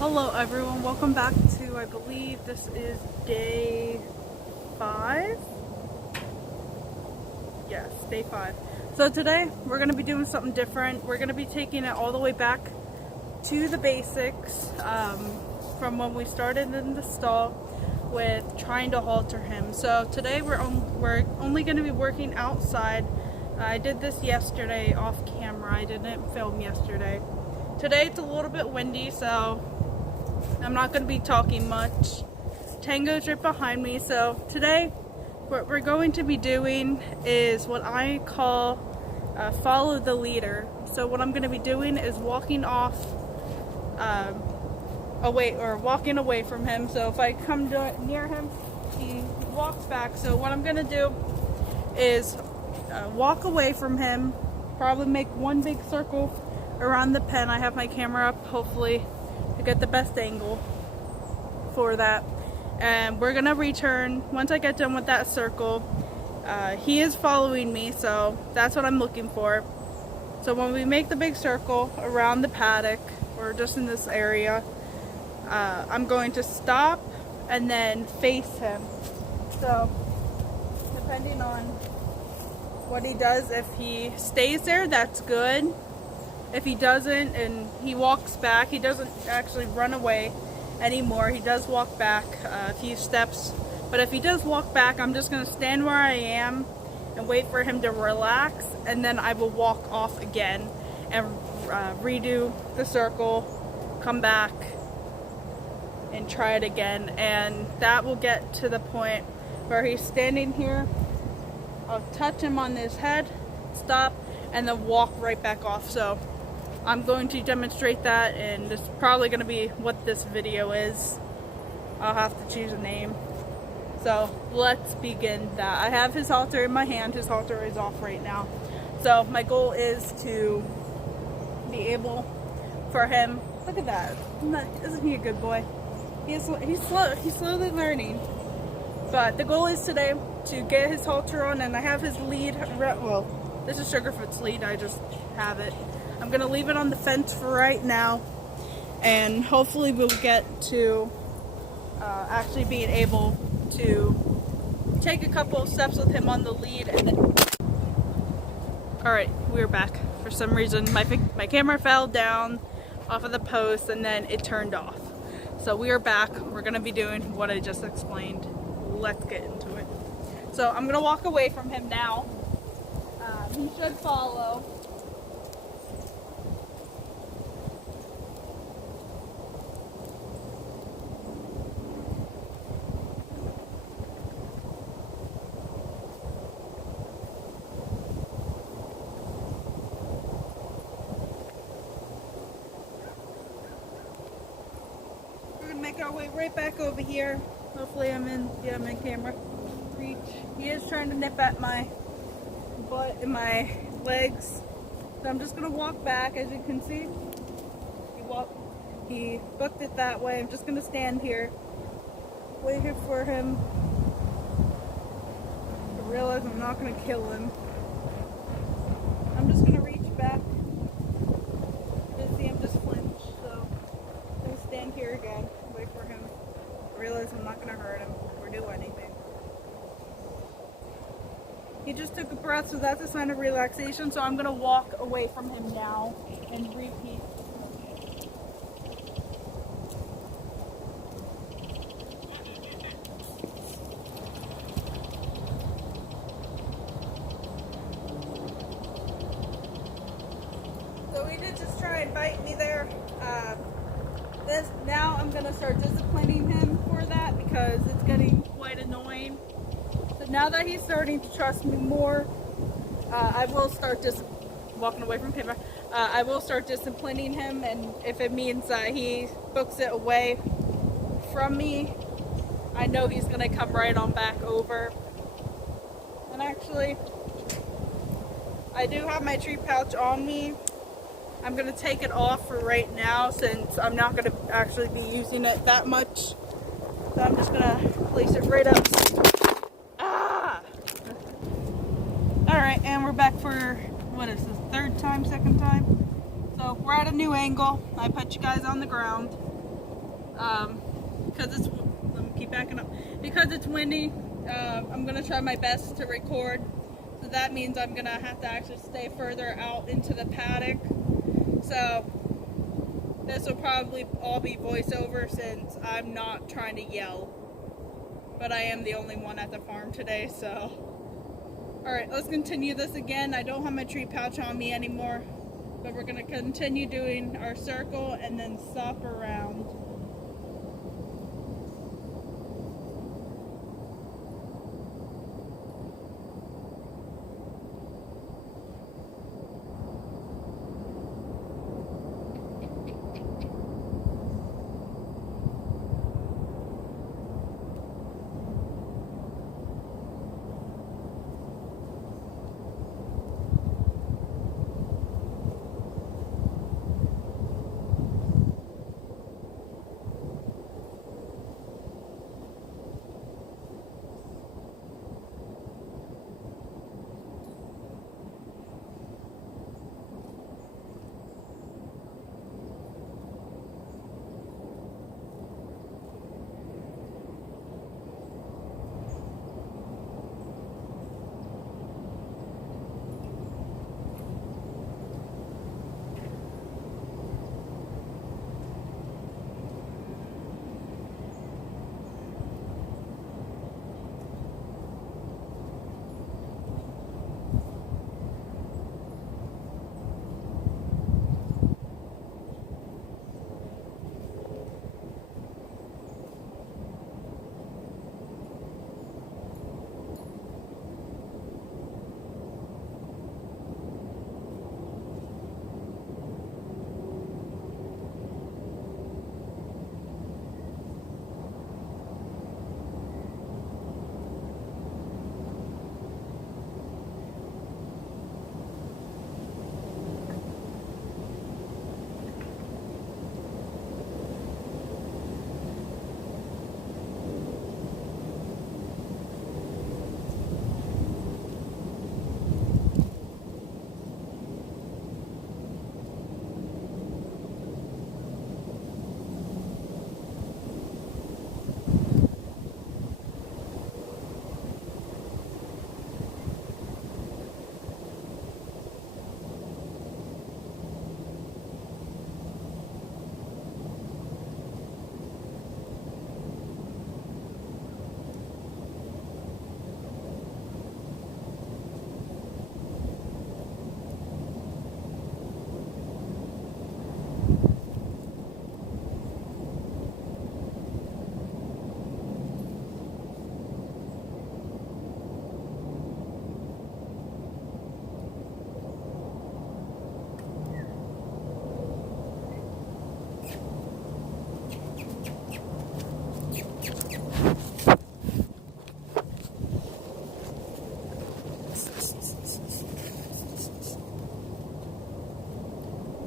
Hello everyone, welcome back to, I believe this is day 5? Yes, day 5. So today we're going to be doing something different. We're going to be taking it all the way back to the basics from when we started in the stall with trying to halter him. So today we're only going to be working outside. I did this yesterday off camera. I didn't film yesterday. Today it's a little bit windy, so I'm not going to be talking much. Tango's right behind me. So today what we're going to be doing is what I call follow the leader. So what I'm going to be doing is walking off walking away from him. So if I come near him, he walks back. So what I'm going to do is walk away from him, probably make one big circle around the pen. I have my camera up, hopefully to get the best angle for that. And we're gonna return once I get done with that circle. He is following me, so that's what I'm looking for. So when we make the big circle around the paddock or just in this area, I'm going to stop and then face him. So depending on what he does, if he stays there, that's good. If he doesn't and he walks back, he doesn't actually run away anymore. He does walk back a few steps. But if he does walk back, I'm just going to stand where I am and wait for him to relax. And then I will walk off again and redo the circle, come back and try it again. And that will get to the point where he's standing here. I'll touch him on his head, stop, and then walk right back off. So I'm going to demonstrate that, and it's probably going to be what this video is. I'll have to choose a name. So let's begin that. I have his halter in my hand. His halter is off right now. So my goal is to be able for him. Look at that. Isn't he a good boy? He's slowly learning. But the goal is today to get his halter on, and I have his lead. Well, this is Sugarfoot's lead. I just have it. I'm going to leave it on the fence for right now, and hopefully we'll get to actually being able to take a couple of steps with him on the lead. And then alright, we're back. For some reason my camera fell down off of the post and then it turned off. So we are back. We're going to be doing what I just explained. Let's get into it. So I'm going to walk away from him now. He should follow. Make our way right back over here. Hopefully I'm in camera reach. He is trying to nip at my butt and my legs. So I'm just gonna walk back. As you can see, he booked it that way. I'm just gonna stand here, wait here for him. I realize I'm not gonna kill him. I'm just gonna reach back. I did see him just flinch, so I'm gonna stand here again. Wait for him. I realize I'm not going to hurt him or do anything. He just took a breath, so that's a sign of relaxation. So I'm going to walk away from him now and repeat. So he did just try and bite me there. Now I'm going to start disciplining him for that because it's getting quite annoying. So now that he's starting to trust me more, I will start walking away from camera. I will start disciplining him, and if it means that he books it away from me, I know he's going to come right on back over. And actually, I do have my treat pouch on me. I'm going to take it off for right now since I'm not going to actually be using it that much. So I'm just going to place it right up. Ah! Alright, and we're back for, what is this, second time? So we're at a new angle. I put you guys on the ground. because it's, let me keep backing up, because it's windy. I'm gonna try my best to record, so that means I'm gonna have to actually stay further out into the paddock. So this will probably all be voiceover since I'm not trying to yell, but I am the only one at the farm today. So alright, let's continue this again. I don't have my treat pouch on me anymore, but we're gonna continue doing our circle and then stop around.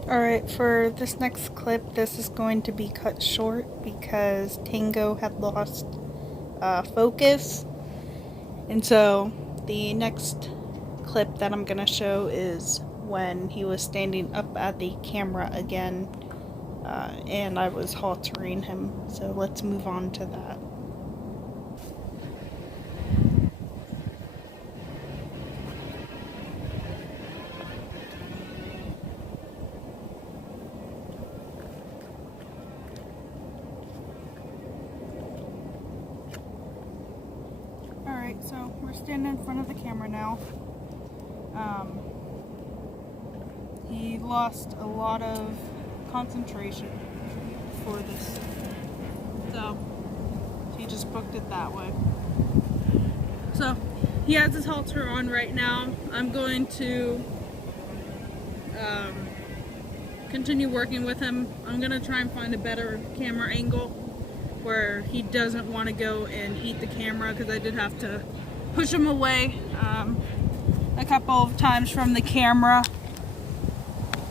Alright, for this next clip, this is going to be cut short because Tango had lost focus. And so the next clip that I'm going to show is when he was standing up at the camera again, and I was haltering him. So let's move on to that. Alright, so we're standing in front of the camera now. He lost a lot of concentration for this, so he just booked it that way. So he has his halter on right now. I'm going to continue working with him. I'm going to try and find a better camera angle where he doesn't want to go and eat the camera, because I did have to push him away a couple of times from the camera,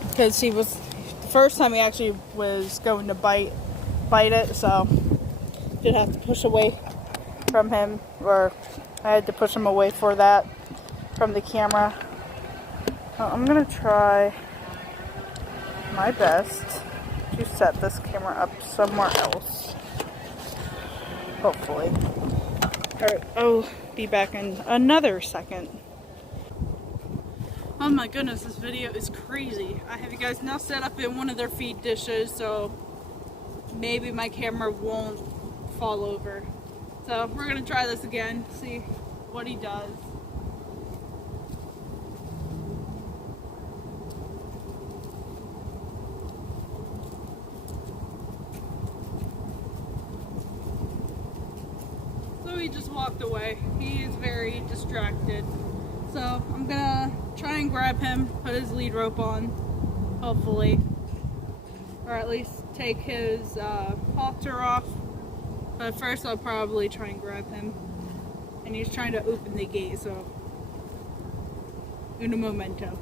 because he was, the first time he actually was going to bite it, so did have to push away from him, or I had to push him away for that from the camera. I'm gonna try my best to set this camera up somewhere else. Hopefully. Alright, I'll be back in another second. Oh my goodness, this video is crazy. I have you guys now set up in one of their feed dishes, so maybe my camera won't fall over. So we're gonna try this again, see what he does. So he just walked away. He is very distracted. So I'm gonna try and grab him, put his lead rope on, hopefully. Or at least take his halter off. But first I'll probably try and grab him. And he's trying to open the gate, so uno momento.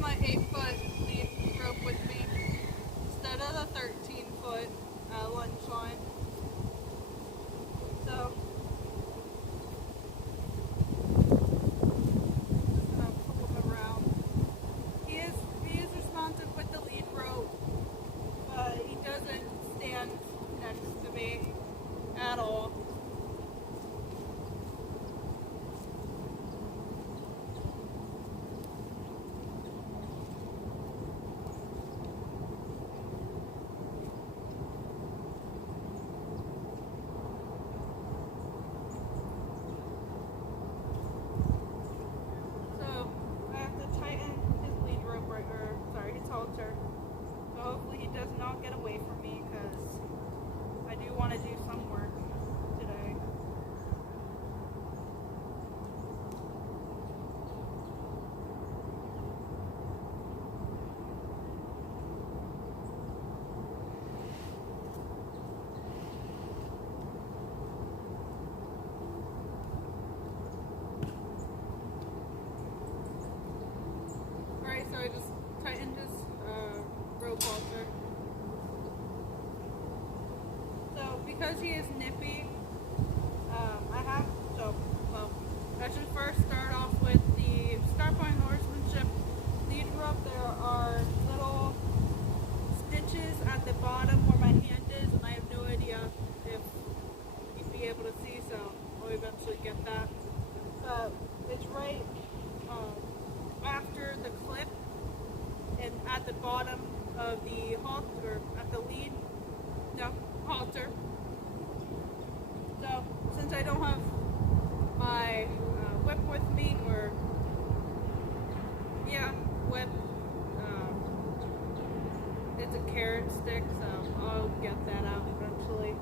My 8-foot lead rope with me instead of the 13-foot lunge line. So just gonna pull him around. He is responsive with the lead rope, but he doesn't stand next to me at all. So hopefully he does not get away from me, because I do want to do some work today. Alright, so I just tightened his rope halter. So because he is nippy, I should first start off with the Starpoint Horsemanship lead rope. There are little stitches at the bottom where my hand is, and I have no idea if you'd be able to see, so I'll eventually get that. But it's right after the clip and at the bottom of the halter, or at the lead, halter. So since I don't have my whip with me, or whip, it's a carrot stick, so I'll get that out eventually,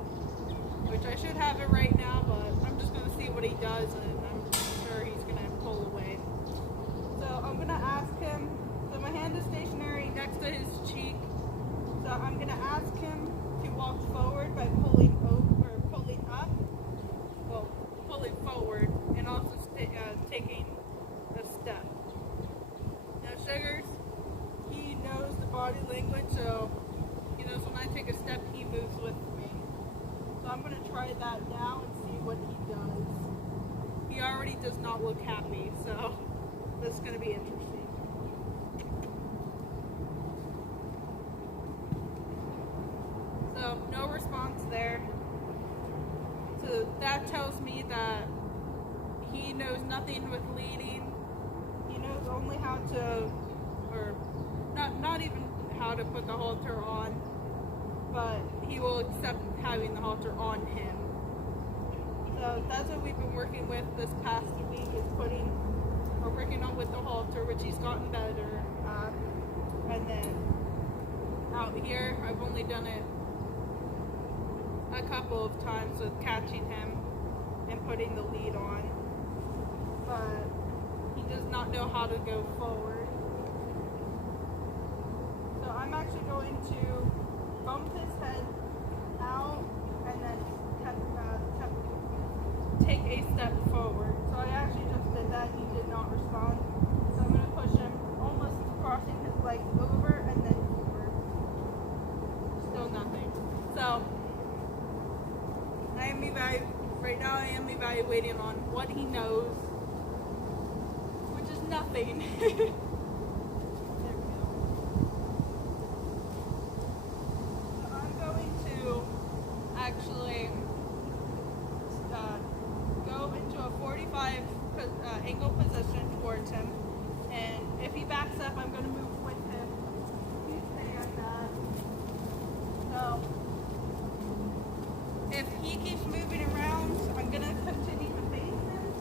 which I should have it right now, but I'm just gonna see what he does, and I'm sure he's gonna pull away. So I'm gonna ask him, so my hand is stationary next to his cheek, so I'm gonna ask him to walk forward by pulling over, pulling up, well, pulling forward, and also taking a step. Now Sugars, he knows the body language, so he knows when I take a step, he moves with me. So I'm gonna try that now and see what he does. He already does not look happy, so this is gonna be interesting. So no response there. So that tells me that he nothing with leading. He knows only how to, or not even how to put the halter on, but he will accept having the halter on him. So that's what we've been working with this past week, is we're working on with the halter, which he's gotten better at. And then out here, I've only done it a couple of times with catching him and putting the lead on, but he does not know how to go forward. So I'm actually going to bump his head out and then take a step forward. So I actually just did that. He did not respond. So I'm going to push him almost crossing his leg over and then over. Still nothing. So right now I am evaluating on what he knows, which is nothing. There we go. So I'm going to actually go into a 45 angle position towards him, and if he backs up, I'm going to move with him. He's stay at that. So if he keeps moving around, I'm going to continue to face him,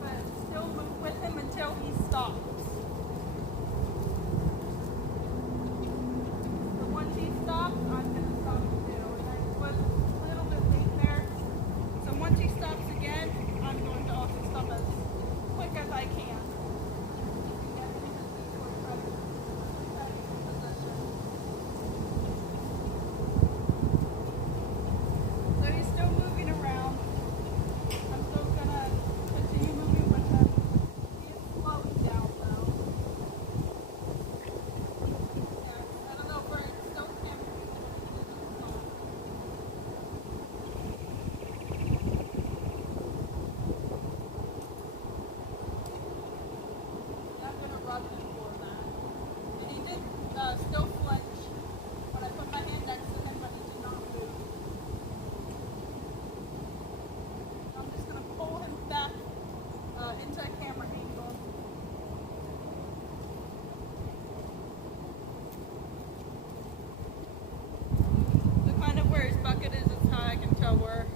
but still move with him until he stops. So once he stops, I'm going to stop too. And I was a little bit late there. So once he stops again, I'm going to also stop as quick as I can. Still flinch when I put my hand next to him, but he did not move. I'm just going to pull him back into a camera angle. So kind of where his bucket is how I can tell where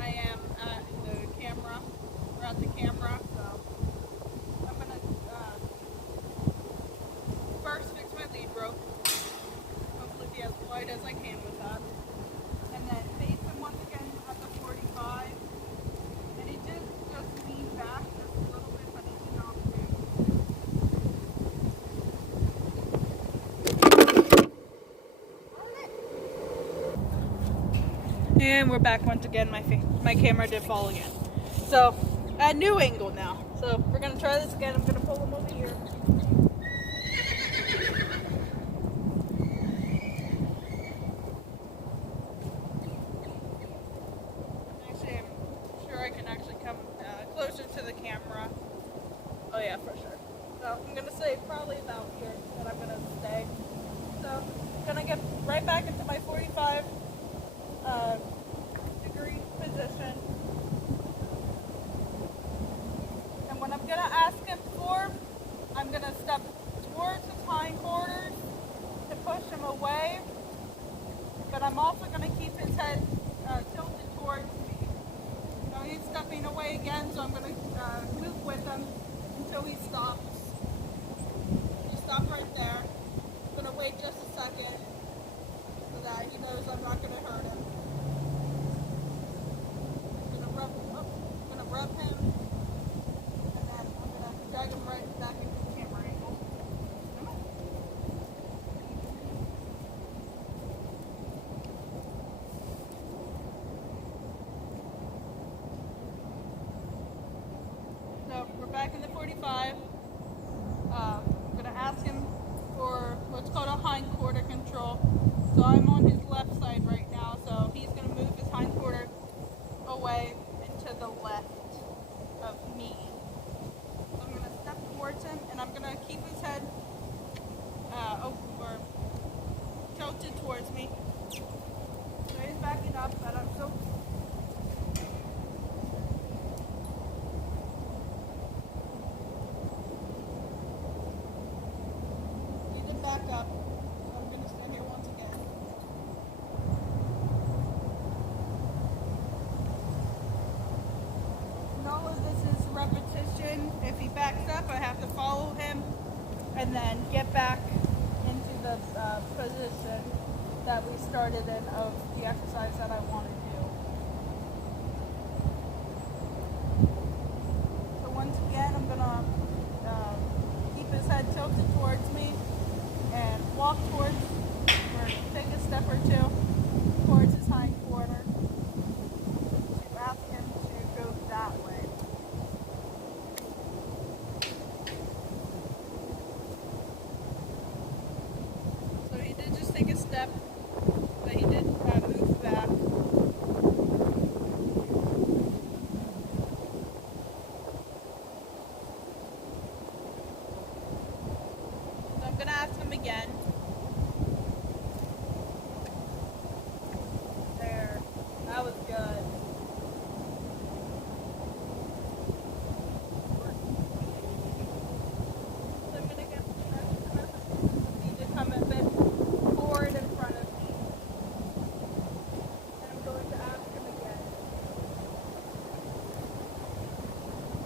I am at the camera, or at the camera. So I'm going to first fix my lead rope. Hopefully be as wide as I can with that. And then face him once again at the 45. And he did just lean back just a little bit, but he did not move. And we're back once again. My camera did fall again. So at new angle now. So we're going to try this again. I'm going to pull him over here. Closer to the camera. Oh yeah, for sure. So I'm gonna say probably about here that I'm gonna stay. So I'm gonna get right back into my 45 degree position. And what I'm gonna ask him for, I'm gonna step towards his hind quarters to push him away. But I'm also gonna keep his head tilted towards me. He's stepping away again, so I'm going to move with him until he stops. He stopped right there. I'm going to wait just a second so that he knows I'm not going to hurt him. I'm going to rub him, and then I'm going to drag him right back into the camera angle. So we're back in the 45. I'm going to ask him for what's called a hind quarter control. So I'm on his left side right now, so he's going to move his hind quarter away and to the left of me. So I'm going to step towards him, and I'm going to keep his head over, tilted towards me. So he's backing up, but I'm still and then get back into the position that we started in of the exercise that I want to do. So once again, I'm going to keep his head tilted towards me and walk towards, or take a step or two towards his hind quarter to ask him to go that way. So he did just take a step, but he did move back. So I'm going to ask him again. There. That was good. So I'm going to get need to come a bit forward in front of me. And I'm going to ask him again.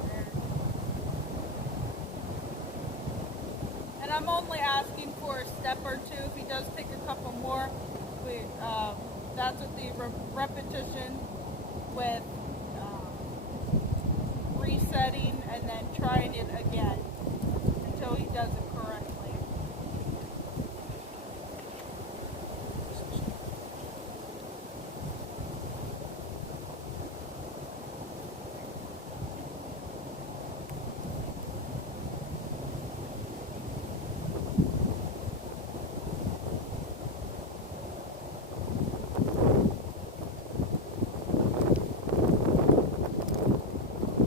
There. And I'm only asking for a step or two. If he does pick a couple more, that's with the repetition with resetting and then trying it again until he does it correctly.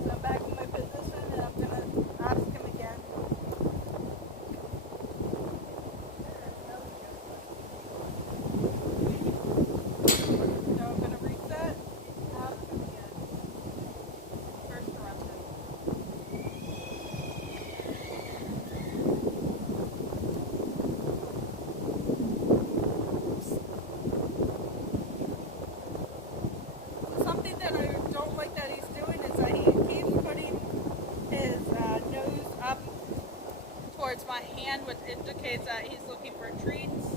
So I'm back in my position and I'm going to ask him again. So I'm going to reset, ask him again. First direction. Something that I don't like that he's doing is that he keeps putting his nose up towards my hand, which indicates that he's looking for treats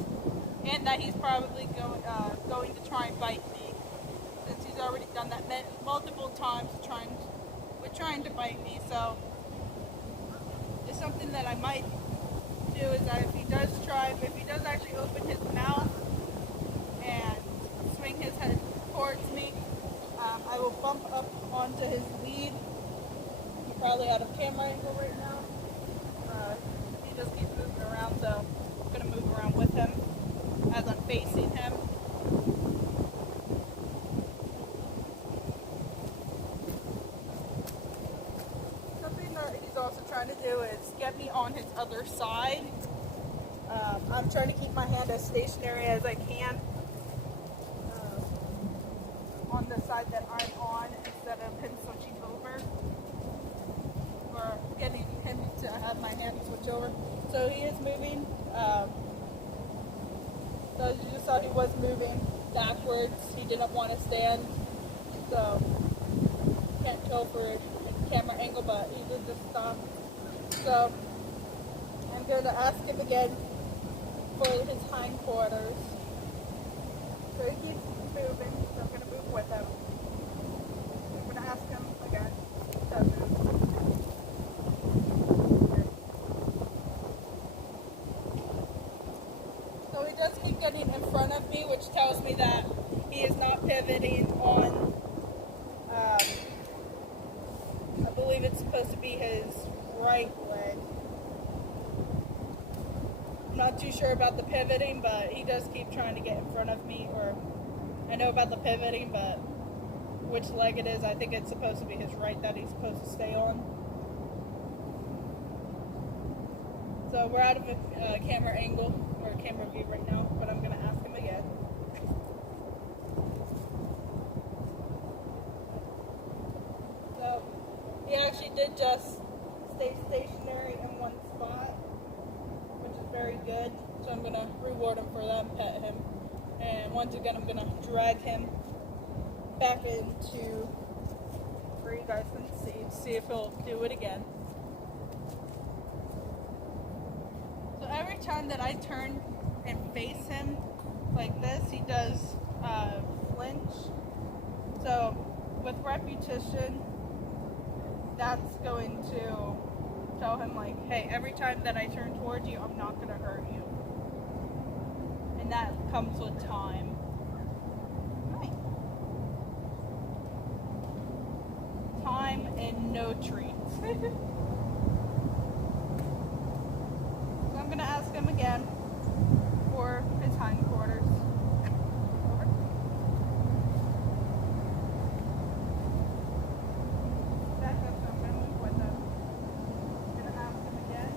and that he's probably going to try and bite me, since he's already done that multiple times trying to bite me. So it's something that I might do is that if he does actually open his mouth and swing his head towards me, I will bump up onto his lead. He's probably out of camera angle right now. He just keeps moving around, so I'm going to move around with him as I'm facing him. Something that he's also trying to do is get me on his other side. I'm trying to keep my hand as stationary as I can on the side that I'm on instead of him switching over, or getting him to have my hand switch over. So he is moving. So as you just saw, he was moving backwards. He didn't want to stand, so can't tell for a camera angle, but he did just stop. So I'm going to ask him again for his hindquarters. So he keeps moving, so I'm going to move with him. I'm going to ask him again to move. So he does keep getting in front of me, which tells me that he is not pivoting on, I believe it's supposed to be his right leg. I'm not too sure about the pivoting, but he does keep trying to get in front of me, or I know about the pivoting, but which leg it is, I think it's supposed to be his right that he's supposed to stay on. So we're out of a camera angle, or camera view right now, but I'm going to ask him again. So he actually did just stay stationary in one spot, which is very good. So I'm going to reward him for that and pet him. And once again, I'm going to drag him back into where you guys can see if he'll do it again. time that I turn and face him like this, he does flinch. So with repetition, that's going to tell him like, hey, every time that I turn towards you, I'm not going to hurt you. And that comes with time. Right. Time and no treats. So I'm going to ask him again for his hindquarters. Over. Back up, so I'm going to move with him. I'm going to ask him again.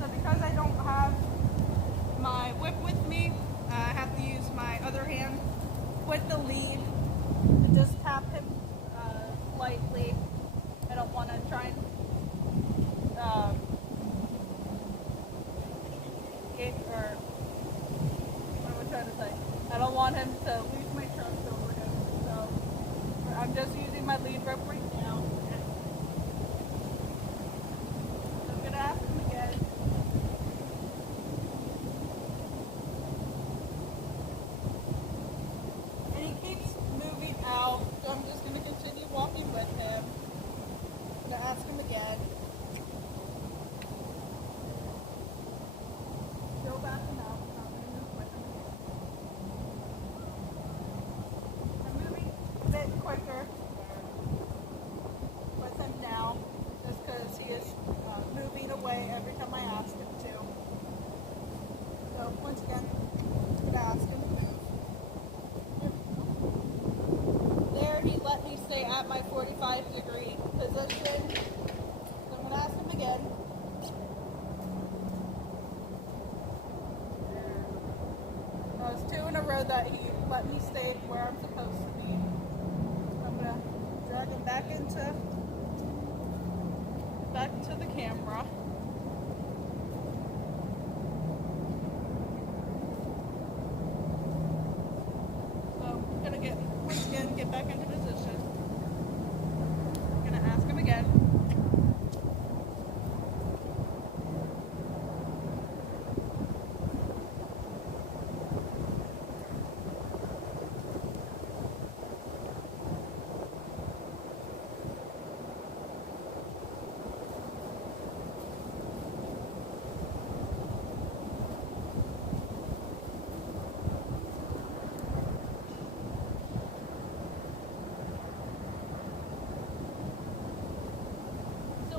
So because I don't have my whip with me, I have to use my other hand with the lead to just tap him lightly. I don't want to try and what am I trying to say? I don't want him to lose my trust over him. So I'm just using my lead rope right now. So I'm gonna ask him again. And he keeps moving out, so I'm just gonna continue walking with him. I'm gonna ask him again. Still backing out. Not gonna move with him again. I'm moving a bit quicker with him now, just because he is moving away every time I ask him to. So once again, I'm gonna ask him to move. There, he let me stay at my 45-degree position. So I'm gonna ask him again. That was 2 in a row that he let me stay where I'm supposed to be. I'm gonna drag him back to the camera. So I'm gonna once again get back into position. I'm gonna ask him again.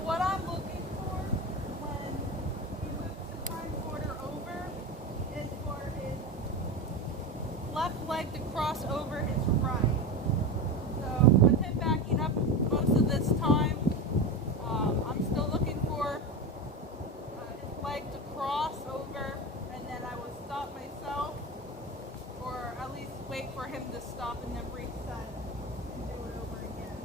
What I'm looking for when he moves his hind quarter over is for his left leg to cross over his right. So with him backing up most of this time, I'm still looking for his leg to cross over, and then I will stop myself, or at least wait for him to stop and then reset and do it over again.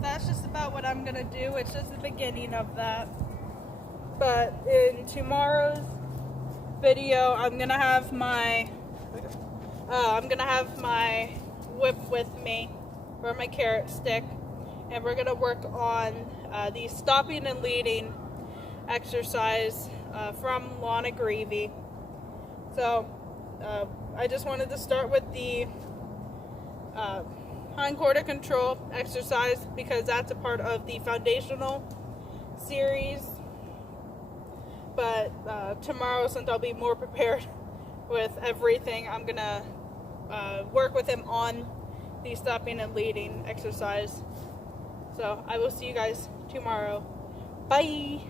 That's just about what I'm gonna do. It's just the beginning of that. But in tomorrow's video, I'm gonna have my whip with me, or my carrot stick, and we're gonna work on the stopping and leading exercise from Lana Greavy. So I just wanted to start with the hindquarter control exercise because that's a part of the foundational series. But tomorrow, since I'll be more prepared with everything, I'm gonna work with him on the stopping and leading exercise. So I will see you guys tomorrow. Bye.